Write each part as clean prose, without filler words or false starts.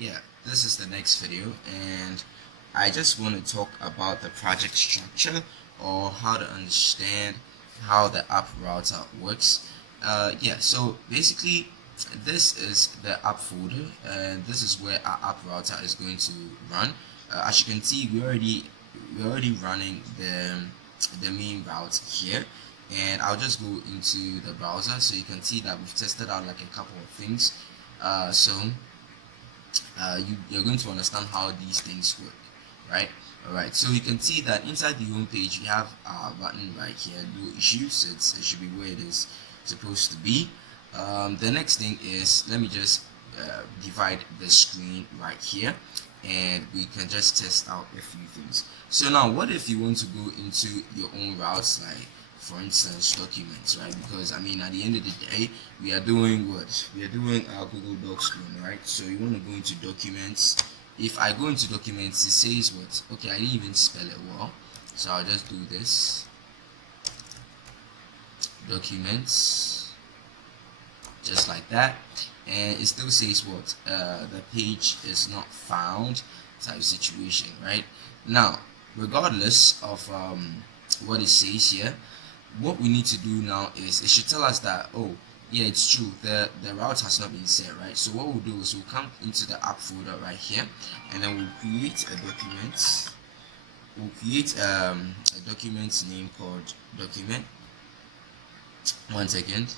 yeah, this is the next video, and I just want to talk about the project structure, or how to understand how the app router works. Yeah, so basically this is the app folder, and this is where our app router is going to run. As you can see, we're already running the main route here, and I'll just go into the browser so you can see that we've tested out like a couple of things. You're going to understand how these things work, right? Alright, so you can see that inside the home page we have our button right here, no issues. It should be where it is supposed to be. The next thing is, let me just divide the screen right here, and we can just test out a few things. So now, what if you want to go into your own routes, like for instance documents, right? Because I mean, at the end of the day, we are doing what? We are doing our Google Docs one, right? So you want to go into documents. If I go into documents, it says what? Okay, I didn't even spell it well, so I'll just do this. Documents, just like that, and it still says what? The page is not found type situation, right? Now, regardless of what it says here, what we need to do now is, it should tell us that, oh yeah, it's true, the route has not been set, right? So what we'll do is we'll come into the app folder right here, and then we'll create a document. We'll create a document name called document. One second.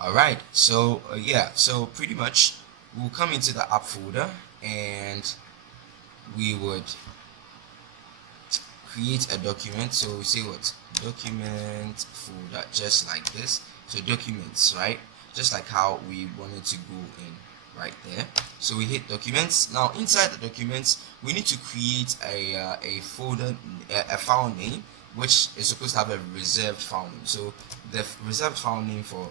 Alright, so yeah, so pretty much we'll come into the app folder, and we would create a document. So we say what? Document folder, just like this. So documents, right? Just like how we wanted to go in right there. So we hit documents. Now inside the documents, we need to create a folder, a file name, which is supposed to have a reserved file name. So the reserved file name for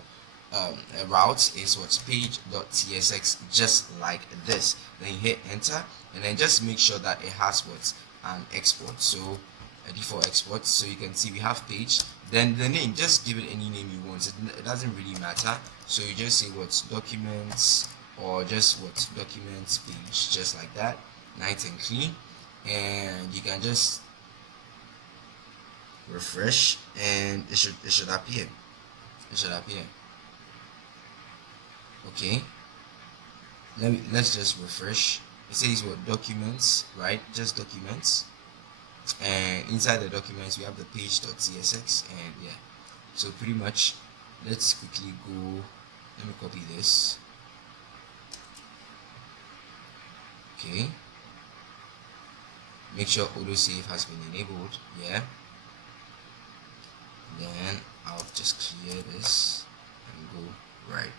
a route is what's page.tsx, just like this. Then you hit enter, and then just make sure that it has what? An export. So a default export. So you can see we have page, then the name, just give it any name you want. It doesn't really matter. So you just say what's documents, or just what? Documents page, just like that, nice and clean. And you can just refresh, and it should appear. Okay, let's just refresh. It says what? Documents, right? Just documents, and inside the documents we have the page.tsx, and yeah, so pretty much let's quickly go. Let me copy this. Okay, make sure autosave has been enabled. Yeah, then I'll just clear this and go right.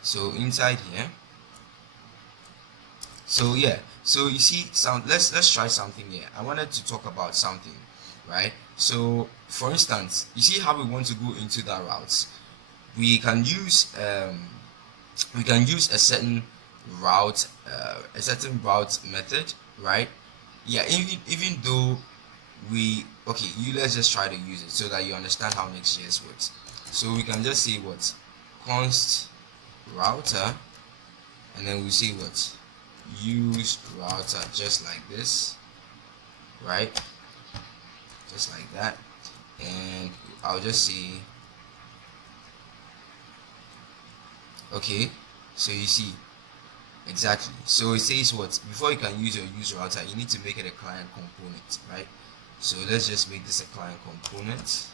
So inside here, so yeah, so you see, let's try something here. I wanted to talk about something, right? So for instance, you see how we want to go into that route. We can use a certain route, method, right? Yeah, even though let's just try to use it so that you understand how NextJS works. So we can just say what? Const router, and then we say what? Use router, just like this, right? Just like that. And I'll just say, okay, so you see exactly. So it says what? Before you can use your use router, you need to make it a client component, right? So let's just make this a client component.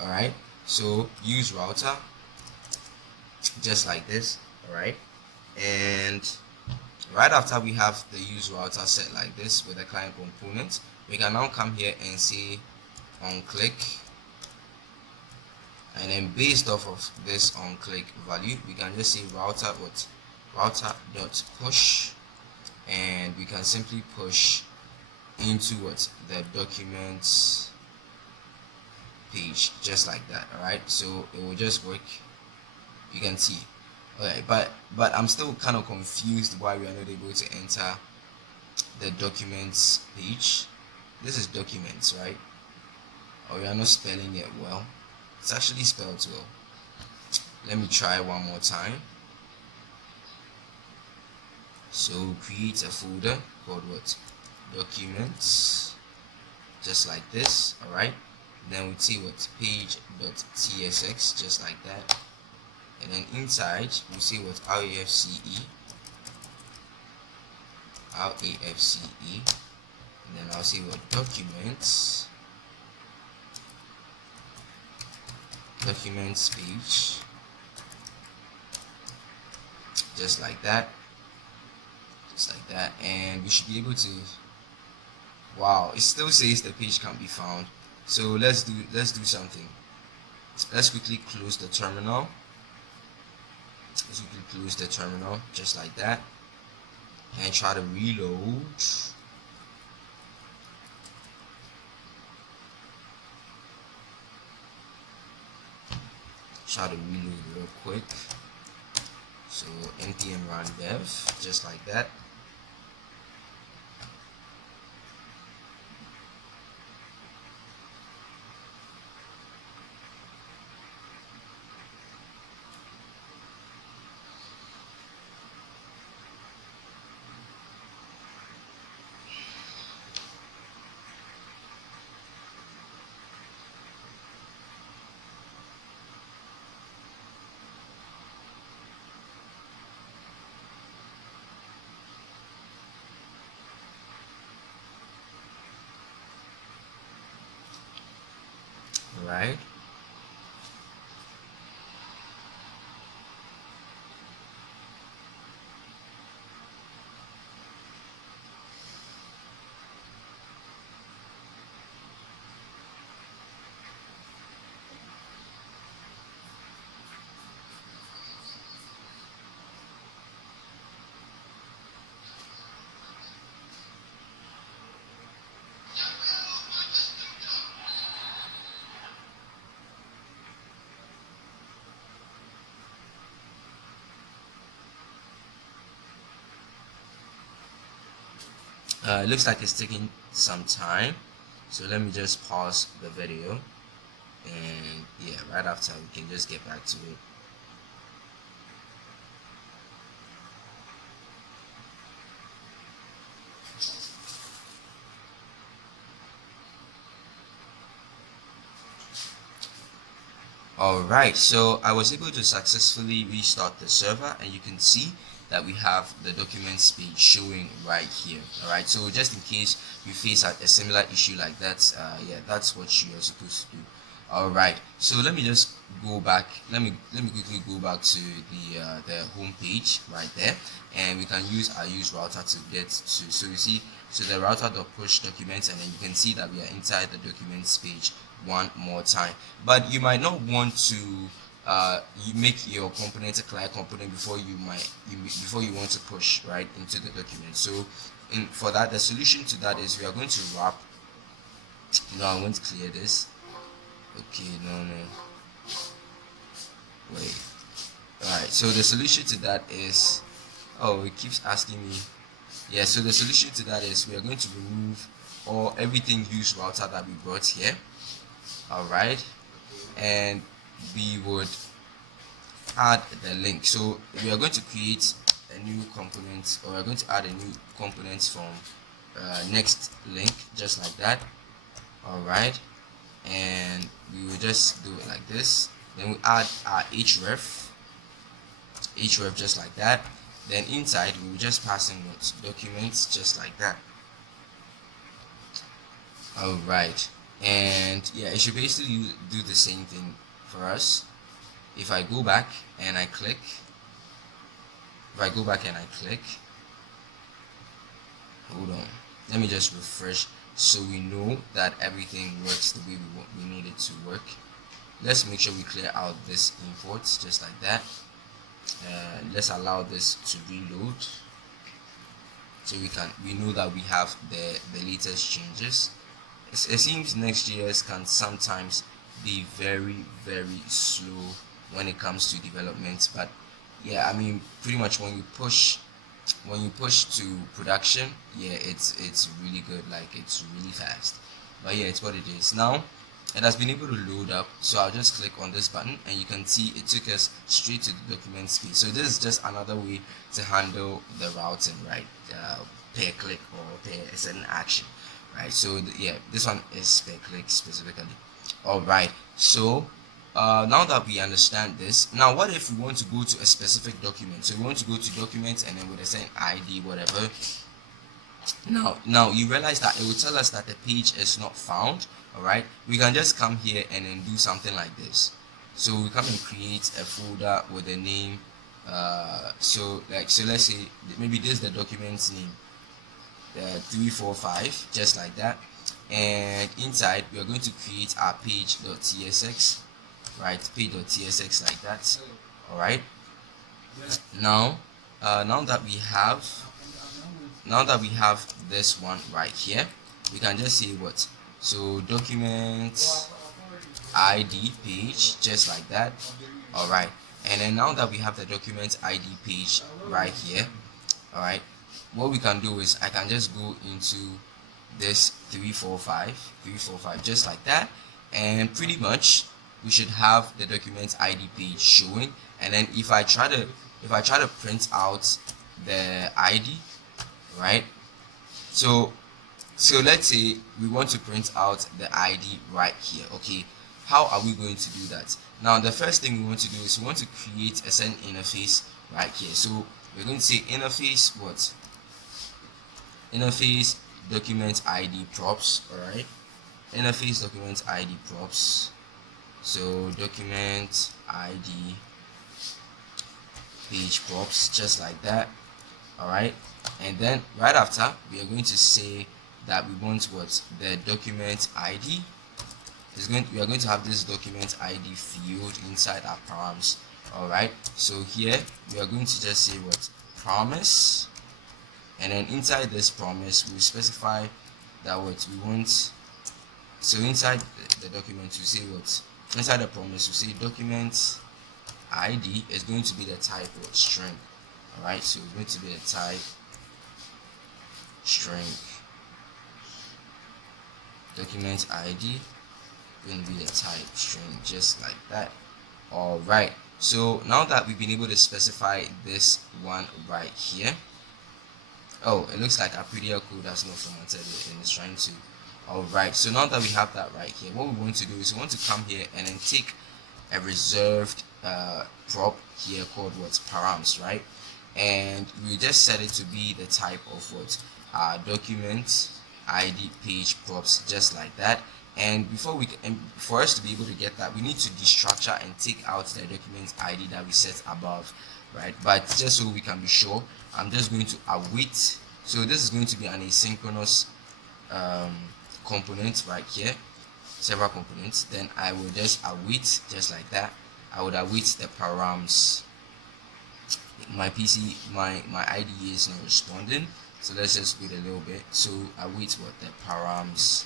Alright, so use router, just like this. Alright, and right after we have the use router set like this with the client component, we can now come here and say on click, and then based off of this on click value, we can just say router dot push, and we can simply push into what? The documents page, just like that. Alright, so it will just work. You can see. Alright, but I'm still kind of confused why we are not able to enter the documents page. This is documents, right? Or we are not spelling it well. It's actually spelled well. Let me try one more time. So create a folder called what? Documents, just like this. Alright, then we see what? Page.tsx, just like that. And then inside we see what? rafce, and then I'll say what? Documents page, just like that, and we should be able to, wow, it still says the page can't be found. So let's do something. Let's quickly close the terminal. Just like that, and try to reload. Real quick. So npm run dev, just like that. Right. It looks like it's taking some time, so let me just pause the video, and yeah, right after we can just get back to it. Alright, so I was able to successfully restart the server, and you can see that we have the documents page showing right here. Alright, so just in case you face a similar issue like that, yeah, that's what you are supposed to do. Alright, so let me just go back. Let me quickly go back to the home page right there, and we can use our use router to get to. So you see, so the router.push documents, and then you can see that we are inside the documents page one more time. But you might not want to you make your component a client component before you want to push right into the document. So for that, the solution to that is we are going to wrap. No, I want to clear this. Okay, no, wait. Alright, so the solution to that is, oh, it keeps asking me. Yeah, so the solution to that is we are going to remove everything use router that we brought here. Alright, and we would add the link. So we are going to create a new component, or we're going to add a new component from next link, just like that. Alright, and we will just do it like this. Then we add our href, just like that. Then inside we will just pass in what? Documents, just like that. Alright, and yeah, it should basically do the same thing for us. If I go back and I click, hold on, let me just refresh so we know that everything works the way we need it to work. Let's make sure we clear out this import, just like that. Let's allow this to reload so we know that we have the latest changes. It seems Next.js can sometimes be very slow when it comes to development, but yeah, I mean, pretty much when you push to production, yeah, it's really good, like it's really fast. But yeah, it's what it is. Now it has been able to load up. So I'll just click on this button and you can see it took us straight to the document space. So this is just another way to handle the routing, right, per click or per a certain action, right? So yeah, this one is per click specifically. All right, so now that we understand this, now what if we want to go to a specific document? So we want to go to documents and then with a certain ID, whatever. Now you realize that it will tell us that the page is not found. All right, we can just come here and then do something like this. So we come and create a folder with a name. So let's say maybe this is the document's name, 345, just like that. And inside we are going to create our page.tsx, right? Page.tsx like that. All right. Now, now that we have this one right here, we can just say what? So document ID page, just like that. All right. And then now that we have the document ID page right here, all right, what we can do is I can just go into this 345 just like that, and pretty much we should have the document ID page showing. And then if I try to print out the ID, right, so let's say we want to print out the ID right here. Okay, how are we going to do that? Now the first thing we want to do is we want to create a certain interface right here. So we're going to say interface what? Interface document ID props. All right, interface document ID props. So document ID page props, just like that. All right, and then right after we are going to say that we want what? The document ID is going. We are going to have this document ID field inside our params. All right, so here we are going to just say what? Promise, and then inside this promise we specify that what we want. So inside the document we say what? Inside the promise we say document ID is going to be the type of string. All right, so it's going to be the type string. Document ID going to be the type string, just like that. All right, so now that we've been able to specify this one right here, oh, it looks like our PDL code has not formatted it and it's trying to. All right, so now that we have that right here, what we want to do is we want to come here and then take a reserved prop here called what? Params, right? And we just set it to be the type of what? Document ID page props, just like that. And for us to be able to get that, we need to destructure and take out the document ID that we set above, right? But just so we can be sure, I'm just going to await. So this is going to be an asynchronous component right here, several components. Then I will just await, just like that. I would await the params. My PC, my IDE is not responding, so let's just wait a little bit. So I wait what? The params,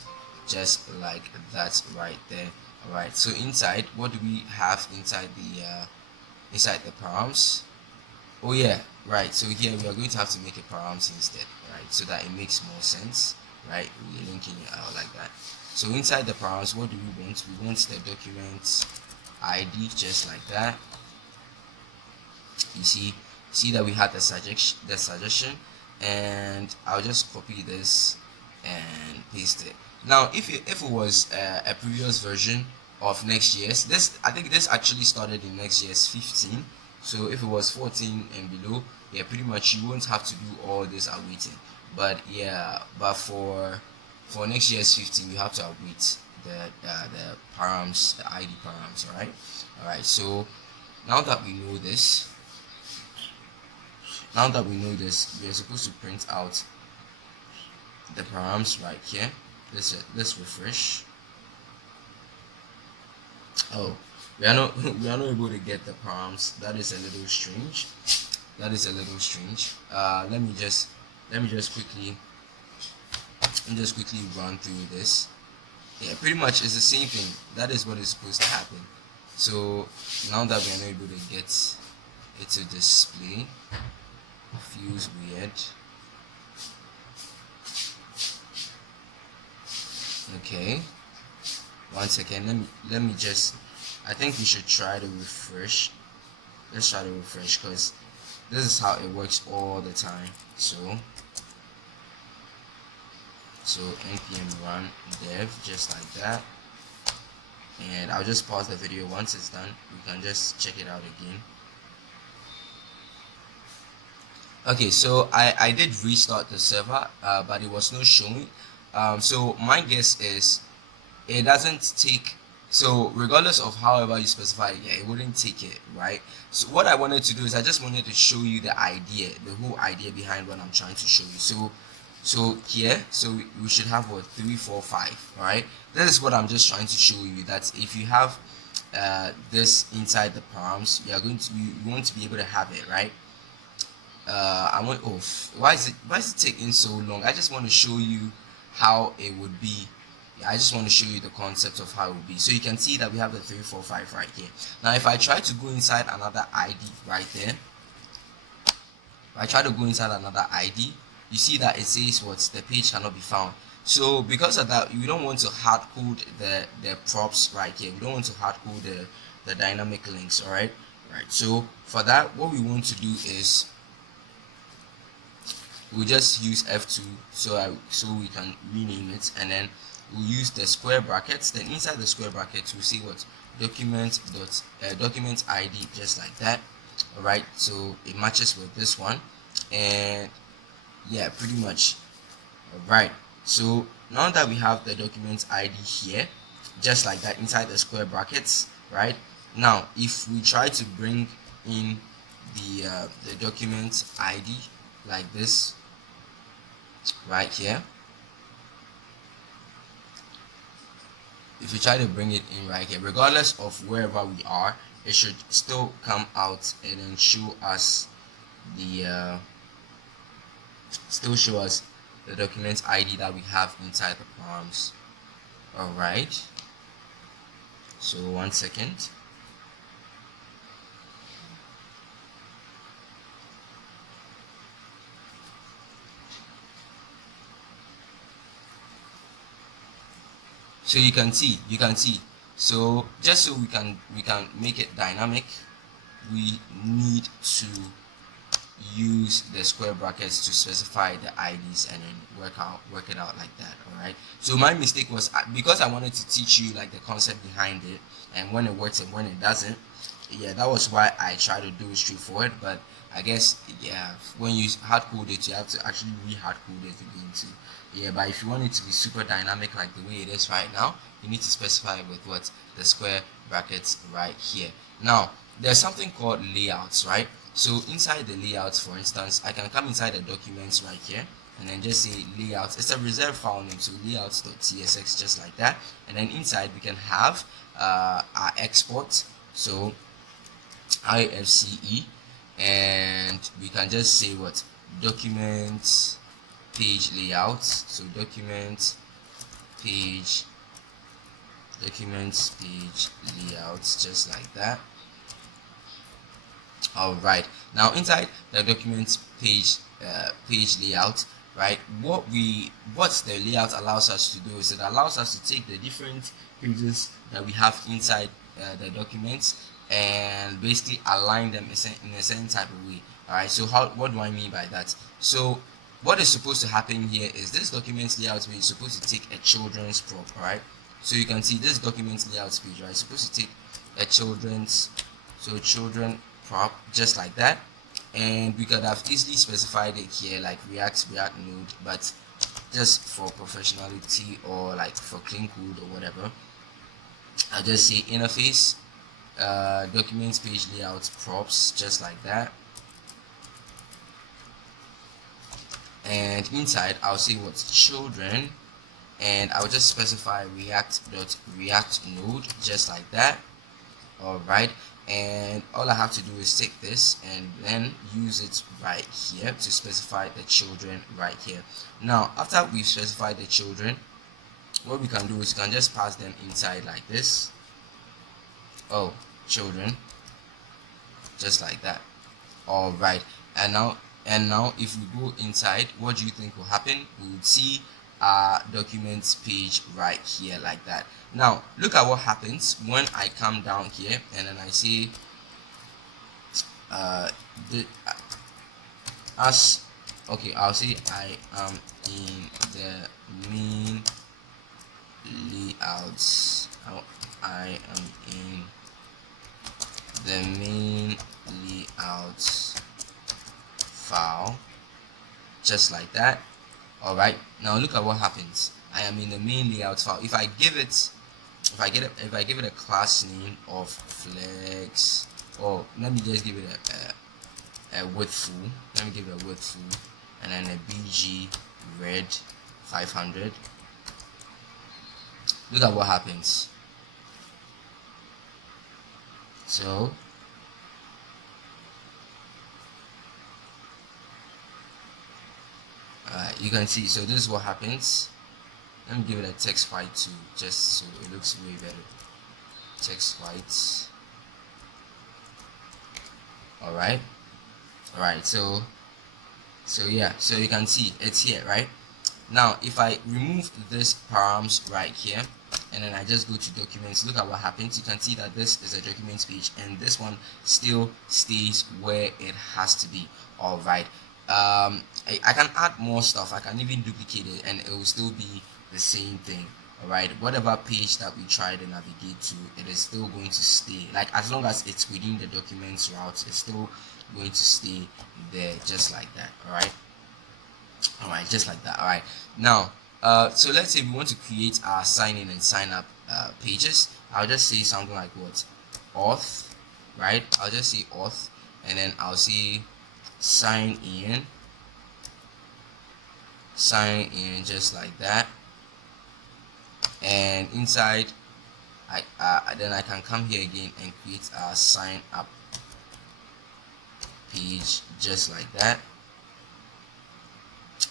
just like that right there. All right, so inside, what do we have inside the params? Oh yeah, right, so here we are going to have to make a params instead, right, so that it makes more sense, right? We're linking it out like that. So inside the params, what do we want? We want the document ID, just like that. You see that we had the suggestion, and I'll just copy this and paste it. Now if it was a previous version of NextJS, I think this actually started in NextJS 15. So if it was 14 and below, yeah, pretty much you won't have to do all this awaiting. But yeah, but for NextJS 15 you have to await the params, the ID params. All right, so now that we know this, we are supposed to print out the params right here. Let's refresh. Oh, we are not able to get the params. That is a little strange. Let me just quickly run through this. Yeah, pretty much it's the same thing. That is what is supposed to happen. So now that we are not able to get it to display, it feels weird. Okay, 1 second. Let me just, I think we should try to refresh. Let's try to refresh, because this is how it works all the time. So npm run dev, just like that, and I'll just pause the video. Once it's done, we can just check it out again. Okay, so I did restart the server, but it was not showing. So my guess is it doesn't take, so regardless of however you specify it, yeah, it wouldn't take it, right? So what I wanted to do is I just wanted to show you the idea, the whole idea behind what I'm trying to show you. So here, so we should have what, 3 4 5, right? This is what I'm just trying to show you, that if you have this inside the params, you want to be able to have it, right? I want, oh, why is it taking so long? I just want to show you how it would be. I just want to show you the concept of how it would be. So you can see that we have the 3 4 5 right here. Now if I try to go inside another ID right there, if I try to go inside another ID, you see that it says what, the page cannot be found. So because of that, we don't want to hard code the props right here. We don't want to hard code the dynamic links. All right. So for that, what we want to do is we just use F2 so we can rename it, and then we'll use the square brackets. Then inside the square brackets we'll see what, document ID, just like that. All right, so it matches with this one, and yeah, pretty much. All right, so now that we have the document ID here, just like that, inside the square brackets, right? Now if we try to bring in the document ID like this right here, if you try to bring it in right here, regardless of wherever we are, it should still come out and then show us the document ID that we have inside the params. All right, so 1 second. So you can see, so just so we can make it dynamic, we need to use the square brackets to specify the IDs and then work it out like that. All right, so my mistake was, because I wanted to teach you like the concept behind it and when it works and when it doesn't. Yeah, that was why I try to do it straightforward, but I guess, yeah, when you hard code it, you have to actually re-hard code it again too. Yeah, but if you want it to be super dynamic like the way it is right now, you need to specify with what, the square brackets right here. Now there's something called layouts, right? So inside the layouts, for instance, I can come inside the documents right here and then just say layouts. It's a reserved file name, so layouts.tsx, just like that. And then inside we can have our export, so IFCE, and we can just say what, document page layouts, so document page layouts, just like that. All right, now inside the document page layout, right, what the layout allows us to do is it allows us to take the different pages that we have inside the documents and basically align them in a certain type of way. All right, so what do I mean by that? So what is supposed to happen here is this document layout page is supposed to take a children's prop. All right, so you can see this document layout page, right, supposed to take a children's, so children prop, just like that. And we could have easily specified it here like react node, but just for professionality or like for clean code or whatever, I'll just say interface document page layout props, just like that. And inside I'll say what's children, and I'll just specify react node, just like that. All right, and all I have to do is take this and then use it right here to specify the children right here. Now after we've specified the children, what we can do is we can just pass them inside like this. Oh, children, just like that. All right, and now if we go inside, what do you think will happen? We would see our documents page right here like that. Now look at what happens when I come down here and then I say I'll say I am in the main layouts. I am in the main layouts file, just like that. All right, now look at what happens. I am in the main layout file. If I give it a class name of flex, or let me just give it a width full. Let me give it a width full, and then a bg red 500. Look at what happens. So you can see, so this is what happens. Let me give it a text white too, just so it looks way better. Text white. Alright, so yeah, so you can see it's here, right? Now if I remove this params right here and then I just go to documents, look at what happens. You can see that this is a documents page and this one still stays where it has to be. All right, I can add more stuff. I can even duplicate it and it will still be the same thing. All right, whatever page that we try to navigate to, it is still going to stay, like as long as it's within the documents route, it's still going to stay there, just like that. All right, just like that. All right, now so let's say we want to create our sign in and sign up pages. I'll just say something like what, auth, right? I'll just say auth and then I'll say sign in, just like that. And inside then I can come here again and create a sign up page, just like that.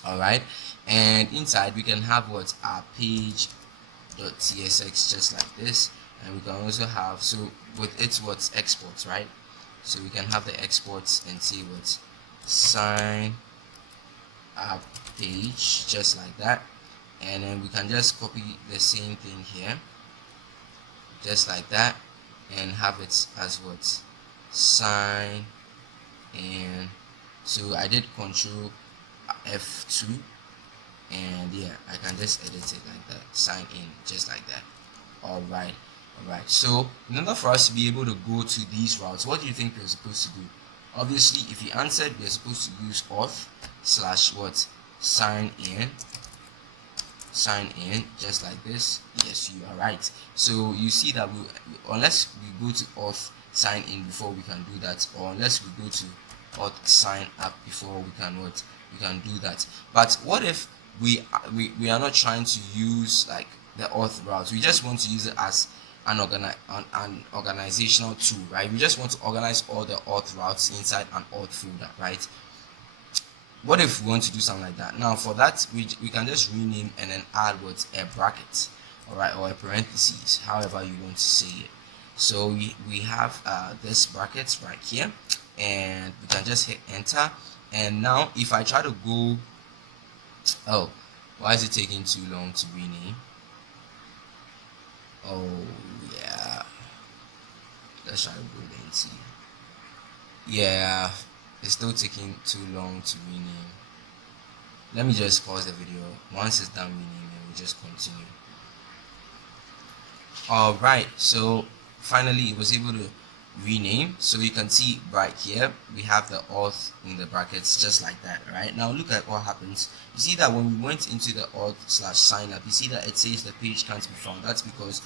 All right, and inside we can have what, our page.tsx, just like this. And we can also have, so with it's what's exports, right? So we can have the exports and see what, sign up page, just like that. And then we can just copy the same thing here, just like that, and have it as what, sign in. So I did control F2 and yeah, I can just edit it like that, sign in, just like that. All right, so in order for us to be able to go to these routes, what do you think we're supposed to do? Obviously if you answered, we're supposed to use auth slash what, sign in, just like this. Yes, you are right. So you see that unless we go to auth sign in before we can do that, or unless we go to auth sign up before we can do that. But what if we are not trying to use like the auth route, we just want to use it as an organizational tool, right? We just want to organize all the auth routes inside an auth folder, right? What if we want to do something like that? Now for that, we can just rename and then add what, a bracket, all right, or a parentheses, however you want to say it. So we have this bracket right here, and we can just hit enter. And now if I try to go, oh, why is it taking too long to rename? Oh yeah, let's try to go there and see. Yeah, it's still taking too long to rename. Let me just pause the video. Once it's done renaming, we'll just continue. All right, so finally it was able to rename. So you can see right here we have the auth in the brackets, just like that. Right, now look at what happens. You see that when we went into the auth slash sign up, you see that it says the page can't be found. That's because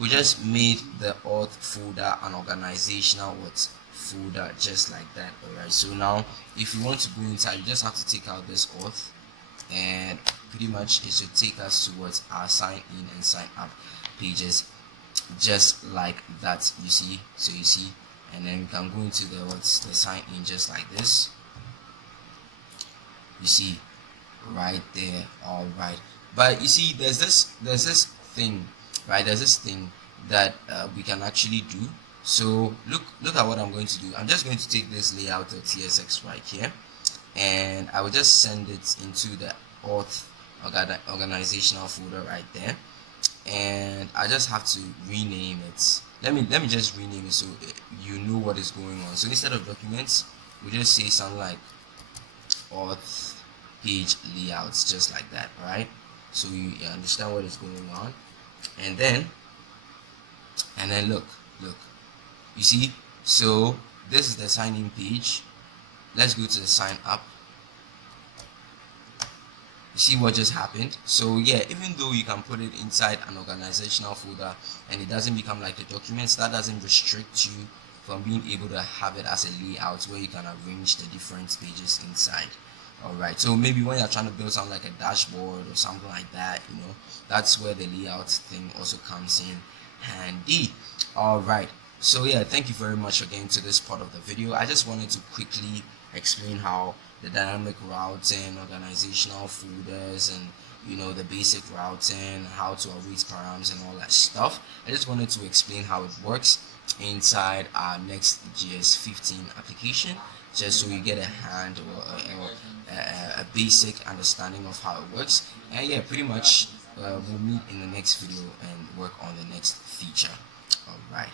we just made the auth folder an organizational what folder, just like that. All right, so now if you want to go inside, you just have to take out this auth, and pretty much it should take us towards our sign in and sign up pages, just like that. You see, so you see, and then we can go into the sign in, just like this. You see right there. All right, but you see there's this thing, right? There's this thing that we can actually do. So look at what I'm going to do. I'm just going to take this layout.tsx right here, and I will just send it into the auth organizational folder right there, and I just have to rename it. Let me just rename it so you know what is going on. So instead of documents, we just say something like auth page layouts, just like that. All right, so you understand what is going on. And then look, you see, so this is the sign in page. Let's go to the sign up. You see what just happened? So yeah, even though you can put it inside an organizational folder and it doesn't become like the documents, that doesn't restrict you from being able to have it as a layout where you can arrange the different pages inside. Alright, so maybe when you're trying to build something like a dashboard or something like that, that's where the layout thing also comes in handy. Alright, so yeah, thank you very much for getting to this part of the video. I just wanted to quickly explain how the dynamic routing, organizational folders, and the basic routing, how to await params and all that stuff. I just wanted to explain how it works inside our Next.js 15 application, just so you get a hand or a basic understanding of how it works. And yeah, pretty much we'll meet in the next video and work on the next feature. Alright.